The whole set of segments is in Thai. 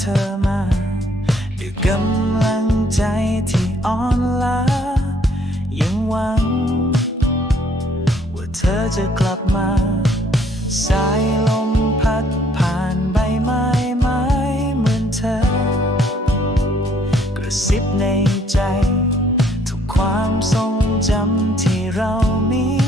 เธอมาด้วยกำลังใจที่อ่อนล้ายังหวัง ว่าเธอจะกลับมา สายลมพัดผ่านใบไม้ไม้เหมือนเธอ กระซิบในใจ ทุกความทรงจำที่เรามี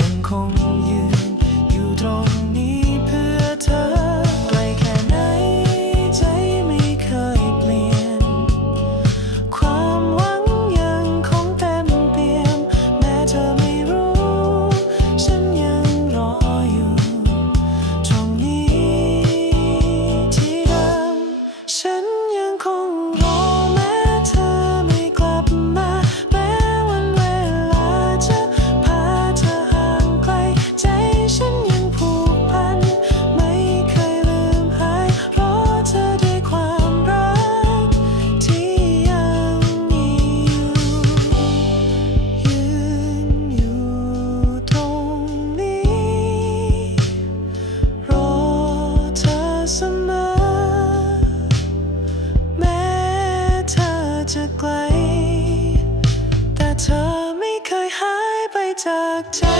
ยัง time.